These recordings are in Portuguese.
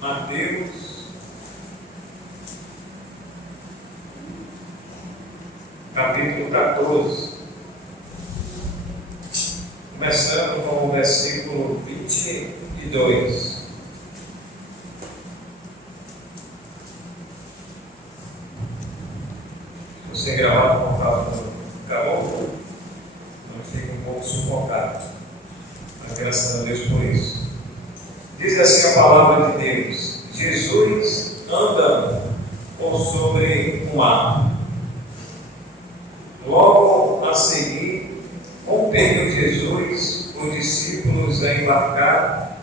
Mateus, capítulo 14, começando com o versículo 22. Você gravar com a palavra do calor, não fica um pouco sufocado. Mas graças a Deus por isso. Diz assim a palavra de Deus: Jesus anda por sobre o mar. Logo a seguir, compeliu Jesus os discípulos a embarcar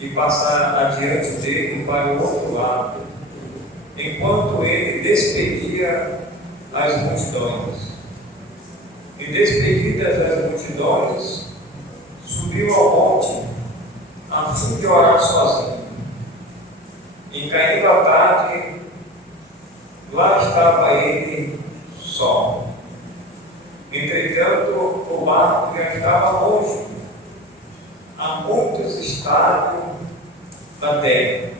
e passar adiante dele para o outro lado, enquanto ele despedia as multidões. E despedidas as multidões, subiu ao monte a fim de orar sozinho. E caindo a tarde, lá estava ele só. Entretanto, o barco já estava longe, a muitos estádios da terra,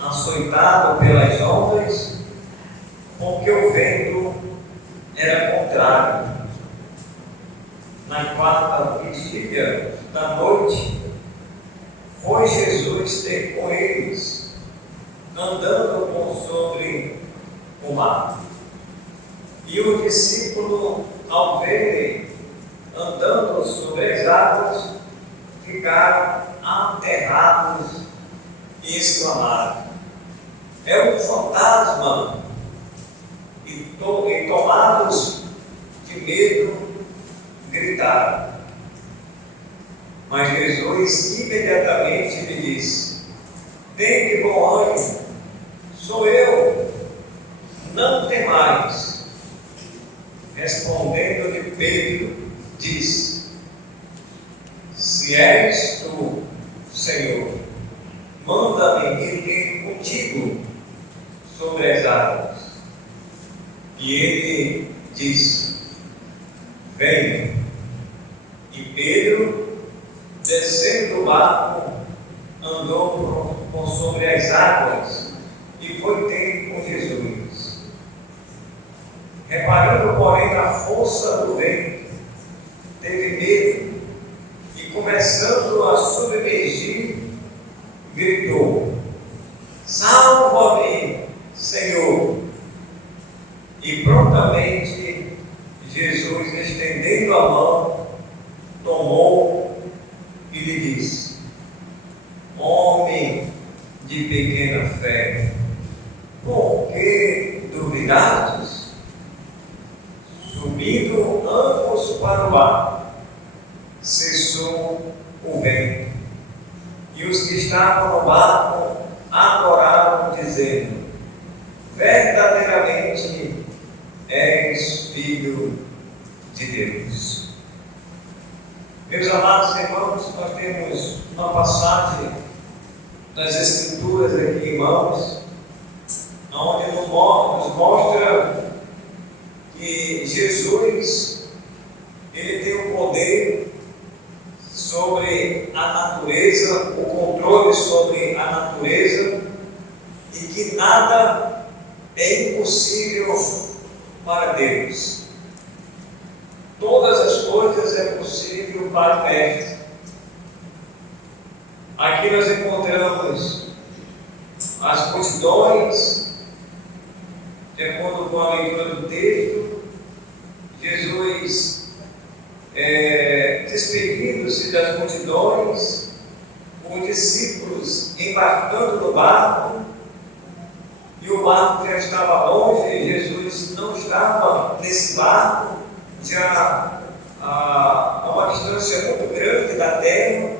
açoitado pelas ondas, porque o vento era contrário. Na quarta vigília da noite, foi Jesus ter com eles, andando por sobre o mar. E o discípulo, ao verem andando sobre as águas, ficaram aterrados e exclamaram: é um fantasma! E tomados de medo, gritaram. Mas Jesus imediatamente lhe disse: tende bom ânimo, sou eu, não temais. Respondendo-lhe Pedro, disse: se és tu, Senhor, manda-me ir ter contigo sobre as águas. E ele disse: venha. E Pedro, descendo do barco, andou por sobre as águas e foi ter com Jesus. Reparando, porém, na força do vento, teve medo e, começando a submergir, gritou: salva-me, Senhor! E prontamente Jesus, estendendo a mão, tomou e lhe disse: homem de pequena fé, por que duvidastes? Subindo ambos para o ar, cessou o vento, e os que estavam no barco adoraram, dizendo: verdadeiramente és Filho de Deus. Meus amados irmãos, nós temos uma passagem das Escrituras aqui em mãos, onde nos mostra que Jesus, ele tem o poder sobre a natureza, o controle sobre a natureza, e que nada é impossível para Deus. Todas as coisas é possível para o Mestre. Aqui nós encontramos as multidões. De acordo com a leitura do texto, Jesus, despedindo-se das multidões, os discípulos embarcando no barco, e o barco já estava longe, Jesus não estava nesse barco, já a uma distância muito grande da terra.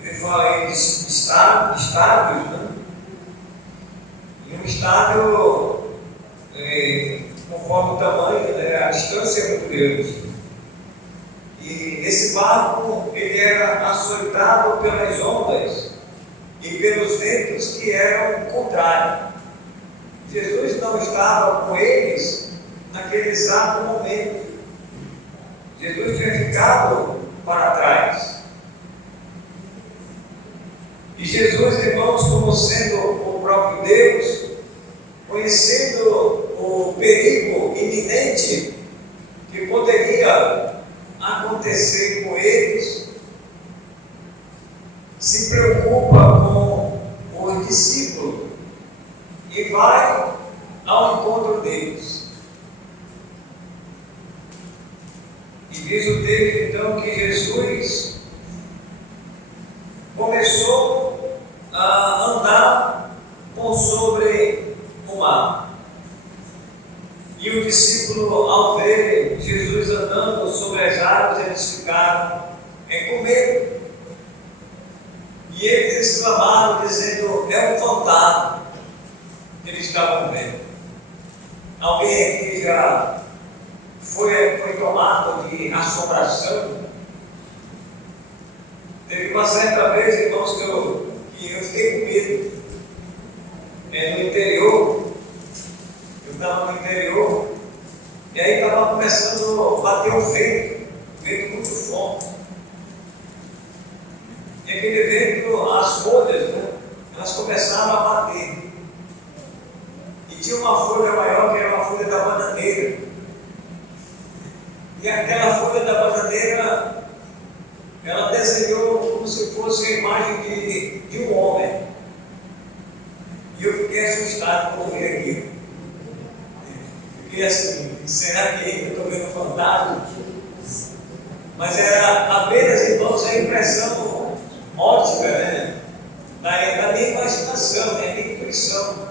Ele fala em estádios, né? E um estádio, conforme o tamanho, né, a distância é muito grande. E esse barco, ele era açoitado pelas ondas e pelos ventos que eram contrários. Jesus não estava com eles naquele exato momento. Jesus tinha ficado para trás. E Jesus, irmãos, como sendo o próprio Deus, conhecendo o perigo iminente que poderia acontecer com eles, se preocupa com os discípulos e vai ao encontro deles. E diz o texto então que Jesus começou a andar por sobre o mar. E o discípulo, ao ver Jesus andando sobre as águas, eles ficaram com medo. E eles exclamaram, dizendo: é um fantasma que eles estavam vendo. Alguém aqui já foi tomado de assombração? Teve uma certa vez, irmãos, que eu fiquei com medo. No interior, eu estava no interior, e aí estava começando a bater um vento muito forte. E aquele vento, as folhas, elas começaram a bater. E tinha uma folha maior, que era uma folha da bananeira. E aquela folha da bananeira, ela desenhou como se fosse a imagem de um homem. E eu fiquei assustado quando vi aquilo. Fiquei assim: será que eu estou vendo um fantasma? Mas era apenas, irmãos, a impressão ótica, da minha imaginação, da minha intuição.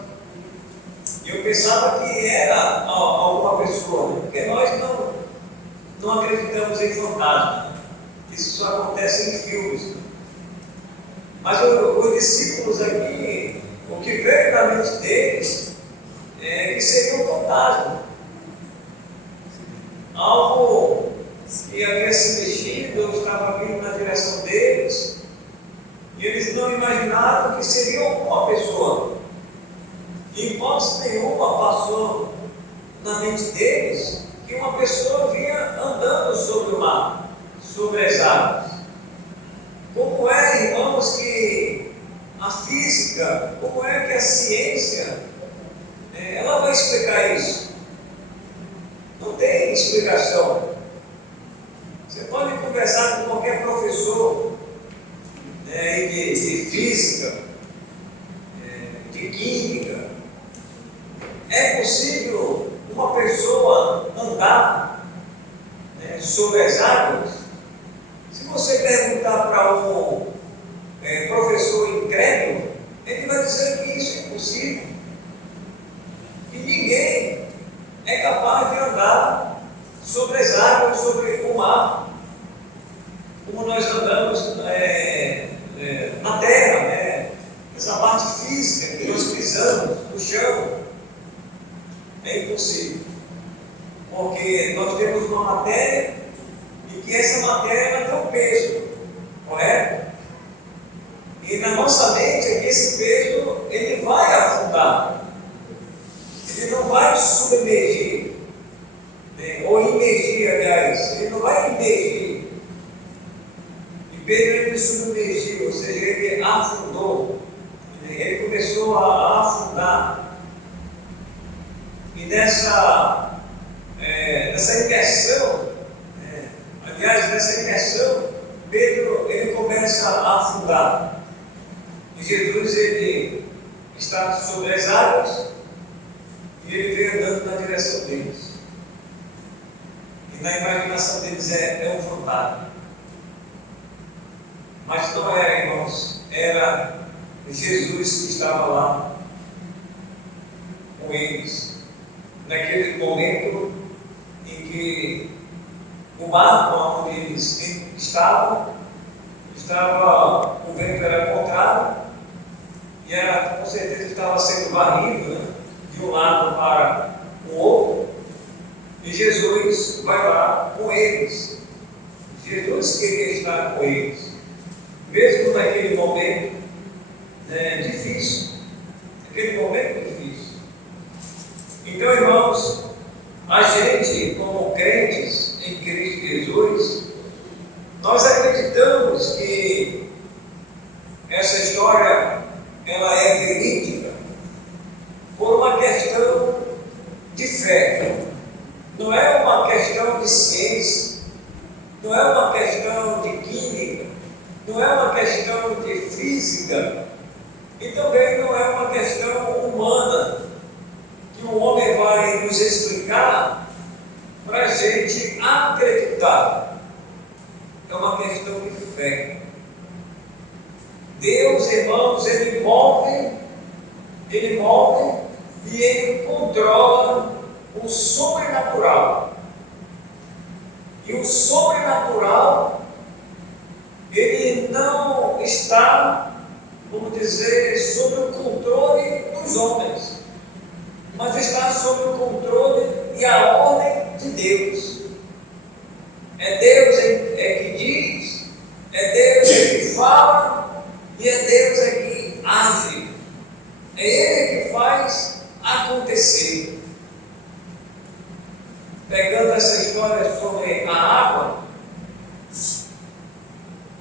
E eu pensava que era alguma pessoa, porque nós não acreditamos em fantasma. Isso só acontece em filmes. Mas os discípulos aqui, o que veio na mente deles é que seria um fantasma. Algo que havia se mexido, ou estava vindo na direção deles, e eles não imaginaram que seria uma pessoa. E hipótese nenhuma passou na mente deles que uma pessoa vinha andando sobre o mar, sobre as águas. Como é, irmãos, que a física, como é que a ciência, ela vai explicar isso? Não tem explicação. Você pode conversar com qualquer professor de física, de química. É possível uma pessoa andar sobre as águas? Se você perguntar para um professor incrédulo, ele vai dizer que isso é impossível. Que ninguém é capaz de andar sobre as águas, sobre o mar, como nós andamos na terra, essa parte física que nós pisamos no chão. É impossível, porque nós temos uma matéria e que essa matéria ela tem um peso, correto? E na nossa mente é que esse peso ele vai afundar, ele não vai submergir, ou imergir, aliás, ele não vai imergir. E Pedro ele submergiu, ou seja, ele afundou, ele começou a afundar. E nessa imersão, nessa imersão, Pedro ele começa a afundar. E Jesus ele está sobre as águas e ele vem andando na direção deles. E na imaginação deles é um fantasma. Mas não era, irmãos, era Jesus que estava lá com eles. Naquele momento em que o barco onde eles estavam, o vento era contrário, e com certeza estava sendo varrido de um lado para o outro, e Jesus vai lá com eles. Jesus queria estar com eles, mesmo naquele momento difícil, naquele momento difícil. Então, irmãos, a gente, como crentes em Cristo Jesus, nós acreditamos que essa história ela é verídica por uma questão de fé. Não é uma questão de ciência, não é uma questão de química, não é uma questão de física e também não é uma questão humana que o homem vai nos explicar para a gente acreditar. É uma questão de fé. Deus, irmãos, Ele move e Ele controla o sobrenatural. E o sobrenatural, ele não está, vamos dizer, sob o controle dos homens, mas está sob o controle e a ordem de Deus. É Deus que diz, é Deus que fala e é Deus que age. É Ele que faz acontecer. Pegando essa história sobre a água,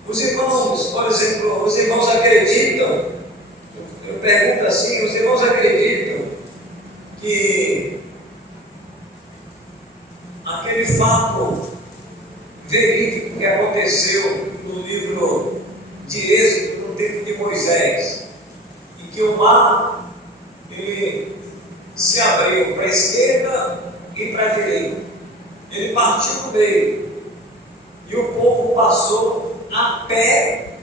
os irmãos, por exemplo, os irmãos acreditam, eu pergunto assim, os irmãos acreditam que aquele fato verídico que aconteceu no livro de Êxodo, no tempo de Moisés, em que o mar ele se abriu para a esquerda e para a direita, ele partiu no meio e o povo passou a pé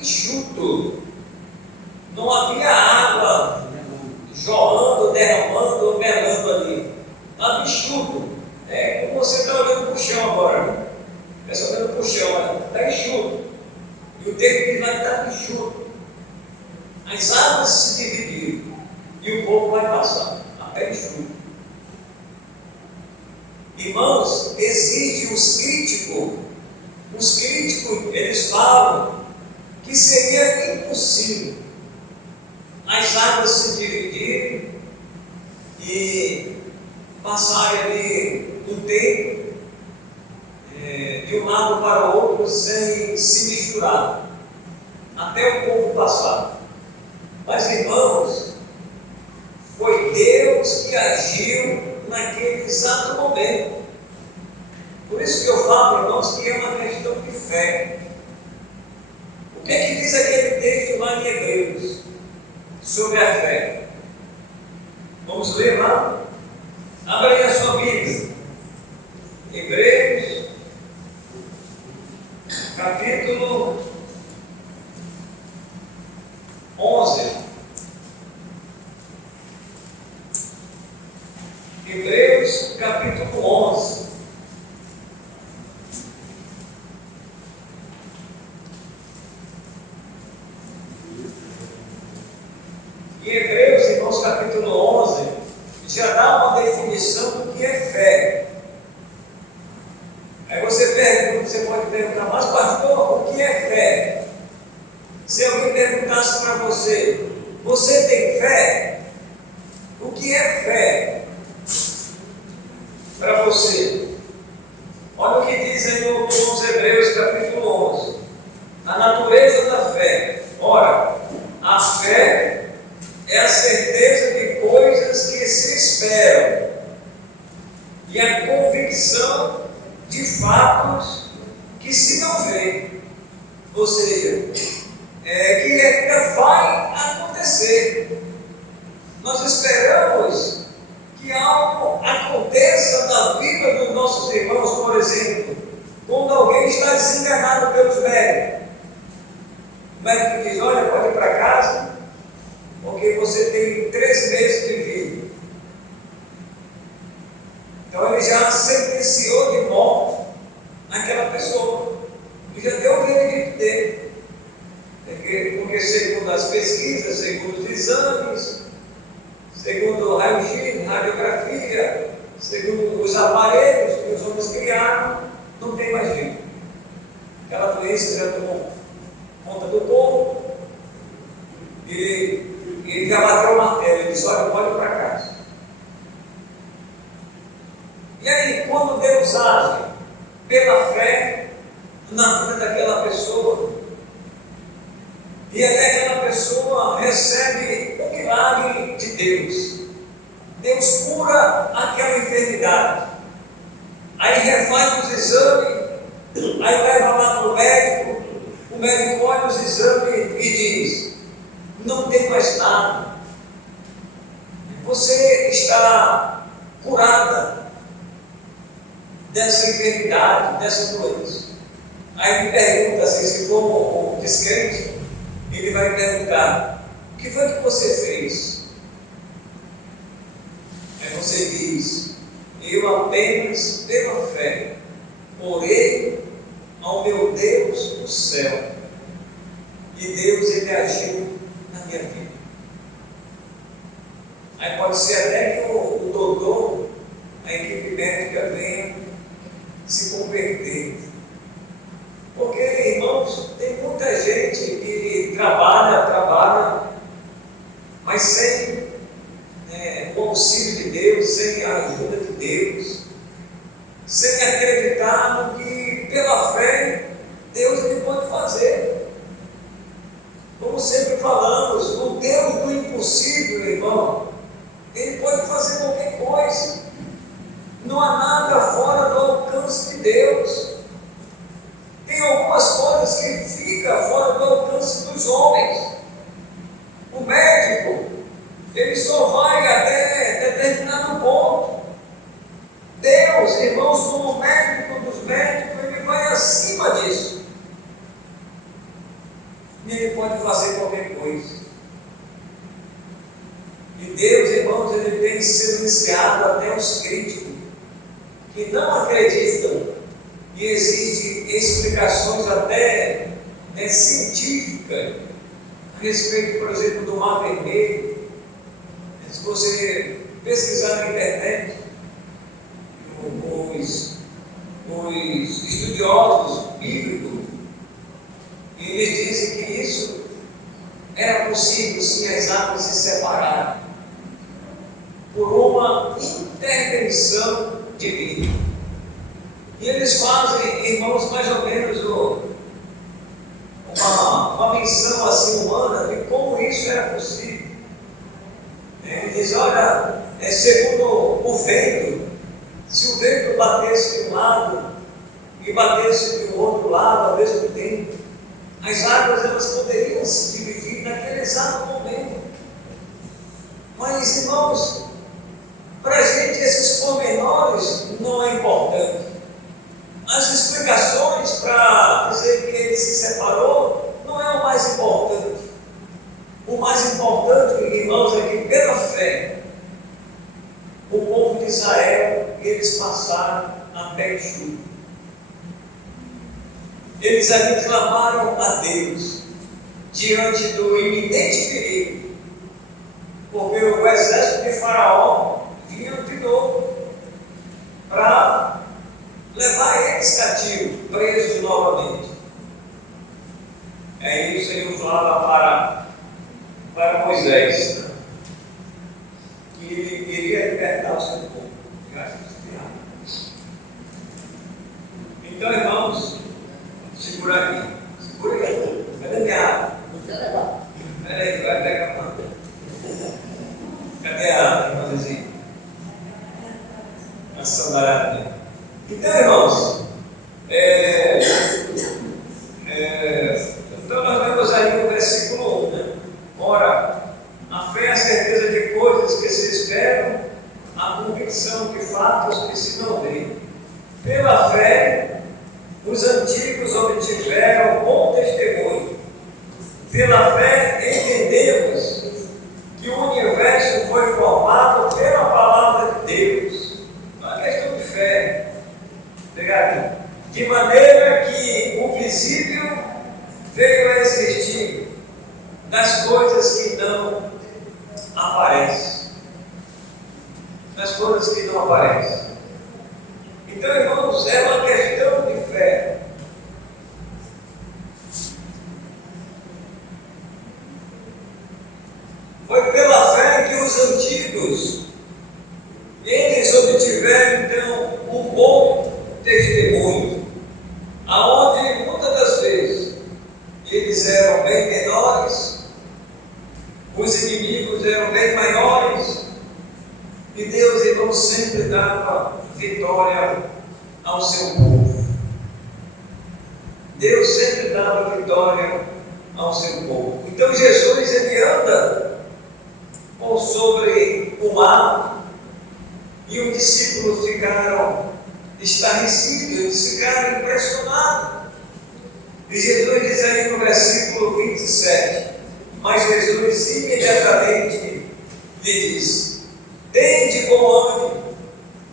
enxuto. Não havia água jorrando, derramando ou melando ali, estava enxuto. É como você está olhando para o chão agora, né? Está olhando para o chão, está enxuto. E o tempo que vai estar enxuto. As águas se dividiram e o povo vai passar a pé enxuto. Irmãos, existem os críticos. Os críticos, eles falam que seria impossível as águas se dividirem e passarem ali no tempo de um lado para o outro sem se misturar, até o povo passar. Mas, irmãos, foi Deus que agiu naquele exato momento. Por isso que eu falo, irmãos, que é uma questão de fé. O que é que diz aquele texto lá em Hebreus sobre a fé? Vamos ler lá? Abra aí a sua Bíblia. Hebreus, capítulo 11. Hebreus, capítulo 11. Em Hebreus, irmãos, capítulo 11, já dá uma definição do que é fé. Aí você pode perguntar, mas pastor, o que é fé? Se alguém perguntasse para você, você tem fé? O que é fé para você? Olha o que diz aí nos Hebreus, capítulo 11. A natureza da fé. Ora, a fé é a certeza de coisas que se esperam e a convicção de fatos que se não veem. Ou seja, que ainda vai acontecer. Nós esperamos que algo aconteça na vida dos nossos irmãos, por exemplo, quando alguém está desenganado pelos médicos. O médico diz, olha, pode ir para casa, porque você tem 3 meses de vida. Então ele já sentenciou de morte naquela pessoa. Ele já deu o veredito dele. Porque segundo as pesquisas, segundo os exames, segundo o raio-x, radiografia, segundo os aparelhos que os homens criaram, não tem mais jeito. Aquela doença já tomou conta do corpo e ele já bateu o martelo. Ele disse, olha, pode ir para casa. E aí, quando Deus age pela fé na vida daquela pessoa, e aí aquela pessoa recebe um milagre de Deus. Deus cura aquela enfermidade. Aí refaz os exames, aí leva lá para o médico olha os exames e diz: não tem mais nada, você está curada dessa enfermidade, dessa doença. Aí me pergunta assim, se for um descrente, ele vai perguntar: o que foi que você fez? Aí você diz: eu apenas, pela fé, orei ao meu Deus do céu, e Deus, ele agiu na minha vida. Aí pode ser até que o doutor, a equipe médica venha se converter. Porque, irmãos, tem muita gente que trabalha, mas sem o auxílio de Deus, sem a ajuda de Deus, sem acreditar no que, pela fé, Deus ele pode fazer. Como sempre falamos, o Deus do impossível, irmão, ele pode fazer qualquer coisa. Não há nada fora do alcance de Deus. Tem algumas coisas que ficam fora do alcance dos homens. O médico, ele só vai até determinado ponto. Deus, irmãos, como médico dos médicos, ele vai acima disso. E ele pode fazer qualquer coisa. E Deus, irmãos, ele tem silenciado até os críticos que não acreditam. E existem explicações até científicas a respeito, por exemplo, do Mar Vermelho. Se você pesquisar na internet, os estudiosos bíblicos, eles dizem que isso era possível sim as águas se separarem por uma intervenção divina. E eles fazem, irmãos, mais ou menos uma menção assim humana de como isso era possível. Ele diz: olha, segundo o vento, se o vento batesse de um lado e batesse de um outro lado ao mesmo tempo, as águas elas poderiam se dividir naquele exato momento. Mas, irmãos, para a gente esses pormenores não é importante. As explicações para dizer que ele se separou não é o mais importante. O mais importante, irmãos, é que pela fé, o povo de Israel, eles passaram a pé enxuto. Eles ali clamaram a Deus diante do iminente perigo, porque o exército de Faraó vinha de novo para levar eles cativos, presos novamente. Aí o Senhor falava para Moisés, né, que ele iria libertar o seu povo. Então, irmãos, segura aqui. Segura aí. Cadê minha água? Espera aí, vai pegar a mão. Cadê a água, irmãozinha? A sandália. Então, irmãos, então nós vemos aí no versículo 1, né? Ora, a fé é a certeza de coisas que se esperam, a convicção de fatos que se não veem. Pela fé, os antigos obtiveram bom testemunho. Pela fé, entendemos que o universo foi formado pela palavra de Deus. Uma questão de fé. De maneira que o visível veio a existir das coisas que não aparecem. Das coisas que não aparecem. Então, irmãos, é uma questão de fé. Foi pela fé que os antigos, eles obtiveram então um bom testemunho, aonde muitas das vezes eles eram bem menores os inimigos eram bem maiores, e Deus, irmão, sempre dava vitória ao seu povo. Deus sempre dava vitória ao seu povo. Então Jesus, ele anda por sobre o mar, e os discípulos ficaram estarrecidos, eles ficaram impressionados. E Jesus diz aí no versículo 27, mas Jesus imediatamente lhe disse: tende bom ânimo,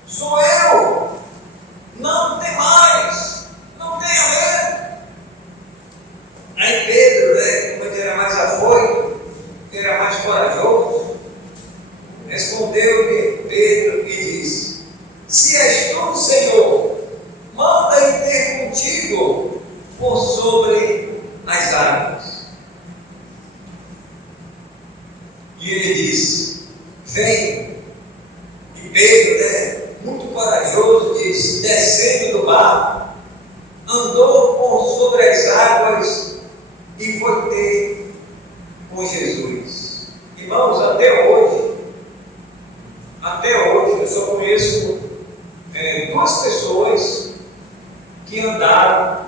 sou eu, não temais, não tenha medo. Aí Pedro, como ele era mais afoito, era mais corajoso, respondeu-lhe Pedro e disse: se és tu, Senhor, manda-me ter contigo por sobre as águas. E ele disse: vem. E Pedro, muito corajoso, disse, descendo do barco, andou por sobre as águas e foi ter com Jesus. Irmãos, até hoje eu só conheço duas pessoas que andaram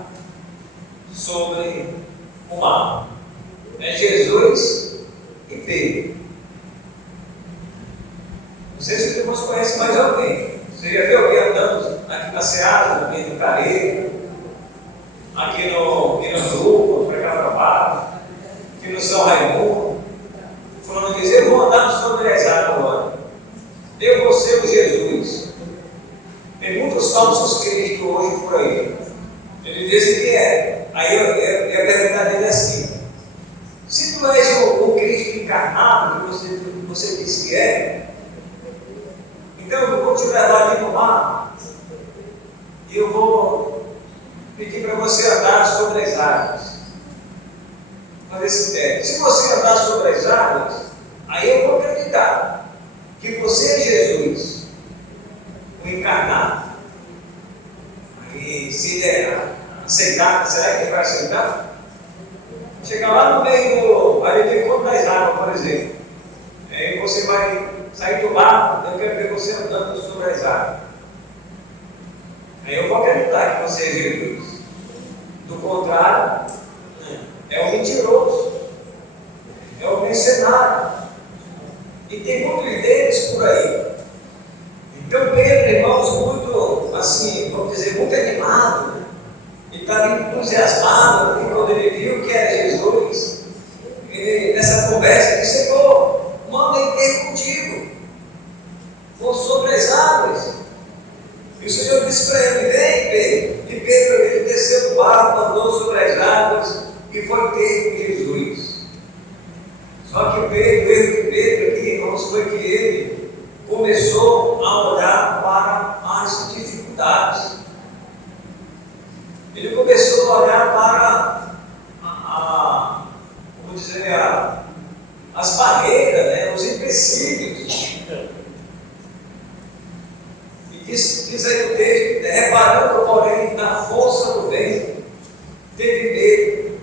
sobre o mar. Jesus e Pedro. Não sei se os irmãos conhecem mais alguém. Você já viu alguém andando aqui na Seara, aqui no Careiro, aqui no Grupo, para cá para baixo, aqui no São Raimundo, falando dizer, eu vou andar sobre as águas agora. Eu vou ser o Jesus. Tem muitos falsos críticos hoje por aí. Eles dizem que é. Aí a pergunta dele é assim: se tu és o Cristo encarnado, que você disse que é, então eu vou te levar ali no mar e eu vou pedir para você andar sobre as águas. Fazer esse teste. Se você andar sobre as águas, aí eu vou acreditar que você é Jesus, o encarnado. Aí, se der aceitar, será que ele vai aceitar? Chegar lá no meio ali do encontro das águas, por exemplo. Aí você vai sair do barco, eu quero ver você andando sobre as águas. Aí eu vou acreditar que você é Jesus. Do contrário, é um mentiroso, é um mercenário. E tem muitos deles por aí. Então Pedro, irmãos, muito assim, vamos dizer, muito animado, ele estava entusiasmado, porque quando ele viu que era Jesus, ele, nessa conversa, ele disse: Senhor, manda eu ter contigo, vou sobre as águas. E o Senhor disse para ele: vem, Pedro. E Pedro, ele desceu do barco, andou sobre as águas e foi ter com Jesus. Só que o erro de Pedro aqui, irmãos, foi que ele começou a olhar para as dificuldades. Ele começou a olhar para vamos dizer, as barreiras, os empecilhos. E diz aí o texto: reparando, porém, na força do vento, teve medo.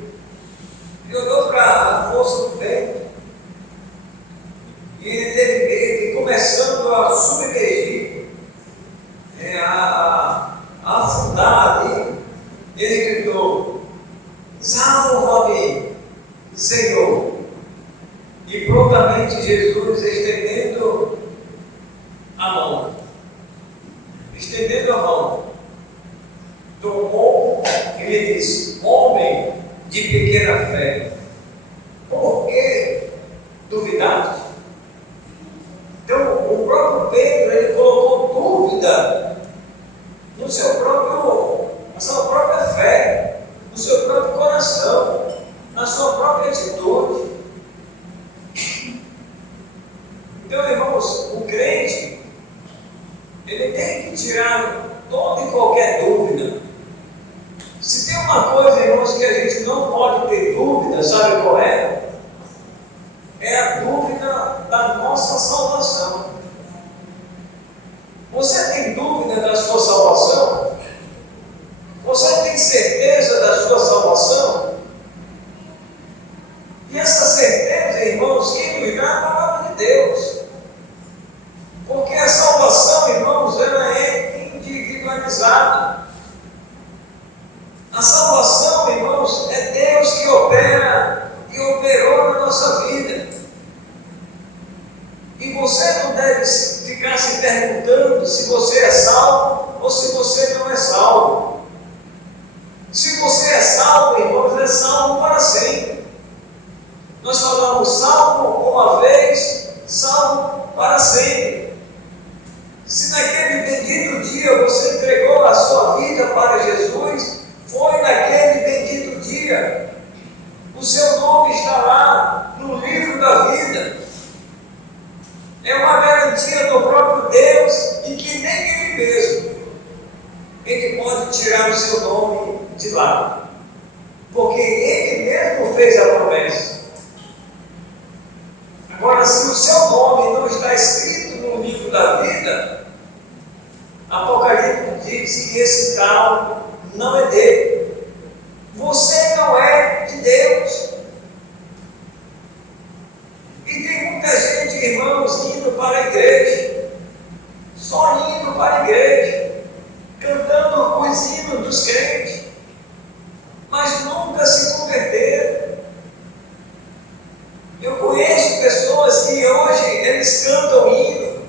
Ele olhou para a força do vento e ele teve medo, e começando a submergir, a afundar ali, ele gritou: salva-me, Senhor. E prontamente Jesus, estendendo a mão, tomou e lhe disse: homem de pequena fé, por que duvidaste? Então, o próprio Pedro, ele colocou dúvida na sua própria fé, no seu próprio coração, na sua própria atitude. Então, irmãos, o crente, ele tem que tirar toda e qualquer dúvida. Se tem uma coisa, irmãos, que a gente não pode ter dúvida, sabe qual é? É a dúvida da nossa salvação. Você tem dúvida da sua salvação? Você tem certeza da sua salvação? E essa certeza, irmãos, quem nos você não deve ficar se perguntando se você é salvo ou se você não é salvo. Se você é salvo, irmãos, é salvo para sempre. Nós falamos salvo uma vez, salvo para sempre. Se naquele bendito dia você entregou a sua vida para Jesus, foi naquele bendito dia. O seu nome está lá no livro da vida. É uma garantia do próprio Deus e que nem Ele mesmo Ele pode tirar o seu nome de lá. Porque Ele mesmo fez a promessa. Agora, se o seu nome não está escrito no livro da vida, Apocalipse diz que esse tal não é dele. Você não é de Deus. E tem muita gente, irmãos, indo para a igreja, só indo para a igreja, cantando os hinos dos crentes, mas nunca se converteram. Eu conheço pessoas que hoje eles cantam hino,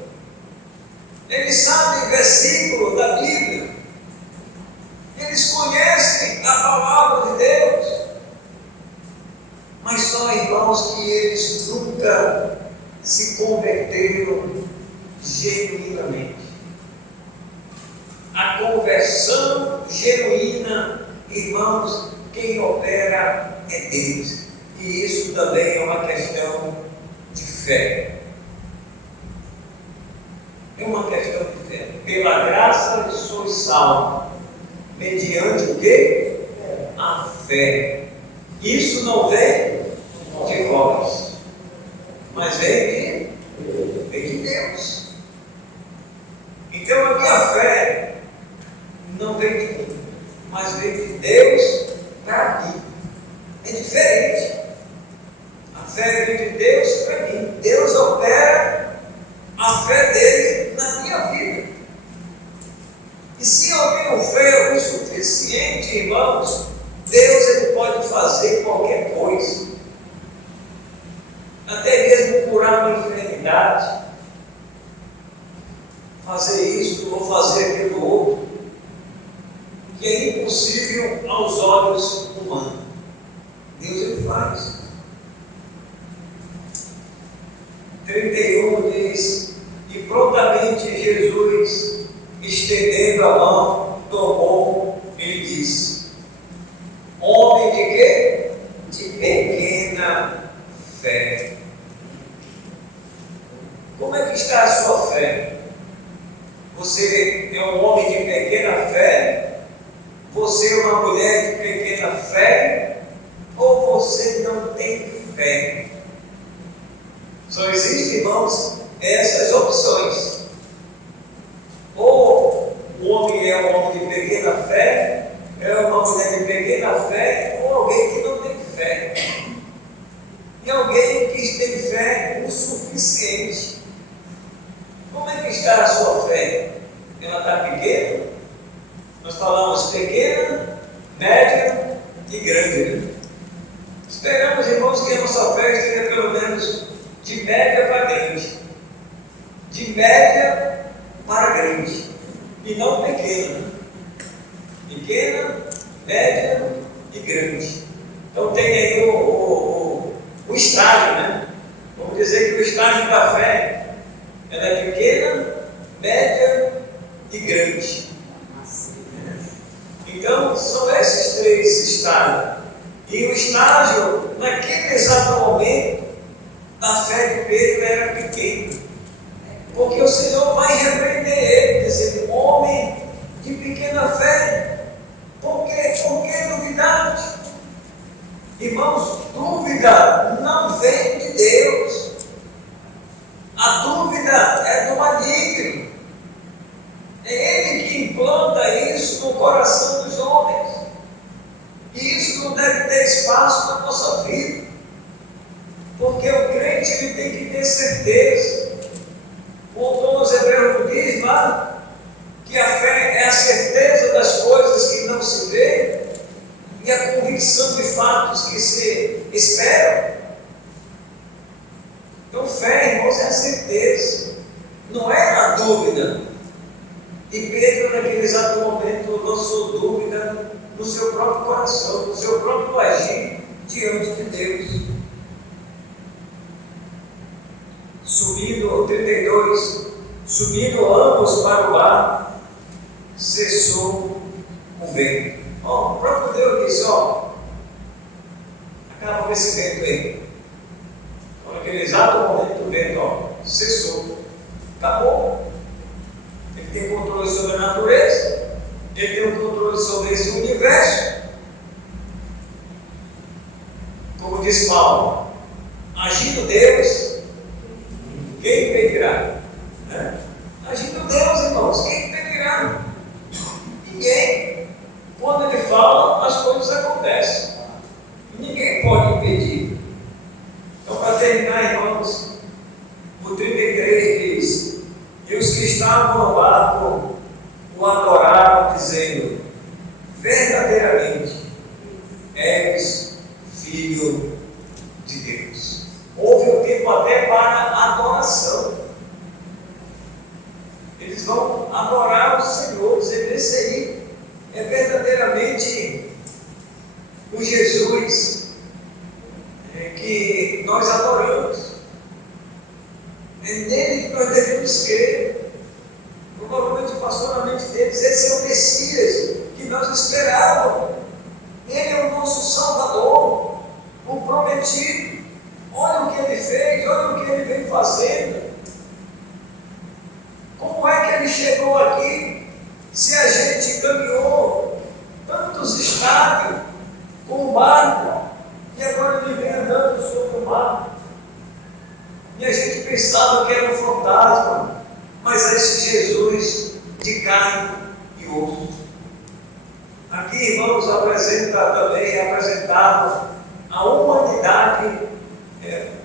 eles sabem versículo da Bíblia, eles conhecem a palavra de Deus, mas são irmãos que eles nunca se converteram genuinamente. A conversão genuína, irmãos, quem opera é Deus. E isso também é uma questão de fé. É uma questão de fé. Pela graça sois salvos, mediante o quê? A fé. Isso não vem de vós, mas vem de Deus. Então a minha fé não vem de mim, mas vem de Deus para mim. É diferente. A fé vem de Deus para mim. Deus opera a fé dele na minha vida. E se eu tenho fé o suficiente, irmãos, Deus ele pode fazer qualquer coisa. Até mesmo curar uma enfermidade. Fazer isso ou fazer aquilo outro. Que é impossível aos olhos humanos. Deus ele faz. 31 diz: e prontamente Jesus, estendendo a mão, tomou e lhe disse: homem de quê? De pequena fé. Como é que está a sua fé? Você é um homem de pequena fé? Você é uma mulher de pequena fé? Ou você não tem fé? Só existem, irmãos, essas opções. Ou o homem é um homem de pequena fé, é uma mulher de pequena fé, ou alguém que não tem fé. E alguém que tem fé o suficiente. Como é que está a sua fé? Ela está pequena? Nós falamos pequena, média e grande. Esperamos, irmãos, que a nossa fé esteja pelo menos de média para grande. De média para grande. E não pequena. Pequena, média e grande. Então tem aí o estágio, né? Vamos dizer que o estágio da fé ela é pequena, média e grande. Então são esses três estágios. E o estágio, naquele exato momento, da fé de Pedro era pequeno. Porque o Senhor vai repreender ele, dizendo: homem de pequena fé, por que duvidaste? Irmãos, dúvida não vem de Deus. A dúvida é do maligno. É ele que implanta isso no coração dos homens. E isso não deve ter espaço na nossa vida. Porque o crente ele tem que ter certeza. O autor dos Hebreus nos diz lá que a fé é a certeza das coisas que não se vê e a convicção de fatos que se esperam. Então, fé, irmãos, homens é a certeza, não é a dúvida. E Pedro, naquele exato momento, lançou dúvida no seu próprio coração, no seu próprio agir diante de Deus. Subindo, 32, subindo ambos para o barco, cessou o vento. O próprio Deus disse: acaba com esse vento aí. Naquele exato momento, o vento cessou, acabou. Ele tem controle sobre a natureza, ele tem um controle sobre esse universo. Como diz Paulo, agindo Deus, quem impedirá? Agindo Deus, irmãos, quem impedirá? Ninguém. Quando ele fala, as coisas acontecem. Ninguém pode impedir. Então, para terminar, irmãos, o 33 diz: e os que estavam no barco o adoraram, dizendo: verdadeiramente és filho de Deus. Houve um tempo até para adoração. Eles vão adorar o Senhor, dizer: esse aí é verdadeiramente o Jesus que nós adoramos. É nele que nós devemos crer. Provavelmente passou na mente deles: esse é o Messias que nós esperávamos. Ele é o nosso Salvador, o prometido. Olha o que ele fez, olha o que ele vem fazendo. Como é que ele chegou aqui? Se a gente caminhou tantos estádios com o barco, e agora ele vem andando sobre o mar. E a gente pensava que era um fantasma, mas é esse Jesus de carne e osso. Aqui, irmãos, apresenta também, é apresentado a humanidade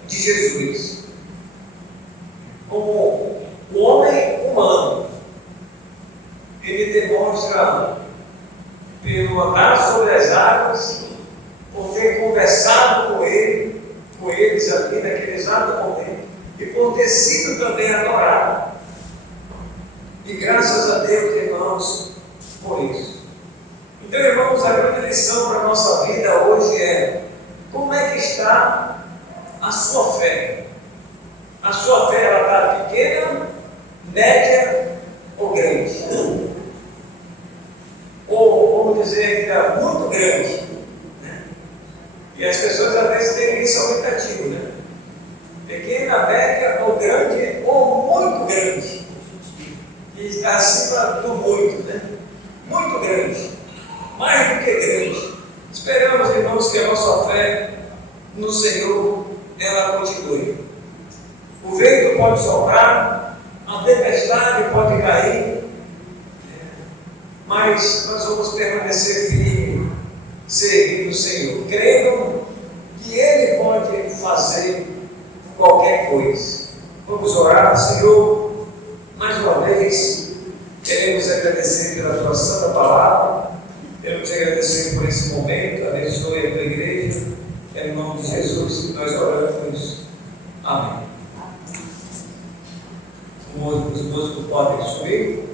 de Jesus como o homem humano. Ele demonstra, pelo andar sobre as águas, por ter conversado com eles ali naquele exato momento, e por ter sido também adorado. E graças a Deus, irmãos, por isso. Então, irmãos, a grande lição para a nossa vida hoje é: como é que está a sua fé? A sua fé, ela está pequena, média ou grande? Ou, vamos dizer, ainda muito grande? E as pessoas às vezes têm isso aumentativo, né? Pequena, média ou grande, ou muito grande. E está acima do muito, né? Muito grande. Mais do que grande. Esperamos, irmãos, que a nossa fé no Senhor, ela continue. O vento pode soprar, a tempestade pode cair, mas nós vamos permanecer firmes, servindo o Senhor, crendo que Ele pode fazer qualquer coisa. Vamos orar. Senhor, mais uma vez queremos agradecer pela tua santa palavra, queremos te agradecer por esse momento. Abençoe a tua igreja, é em nome de Jesus que nós oramos. Amém. Os músicos podem subir.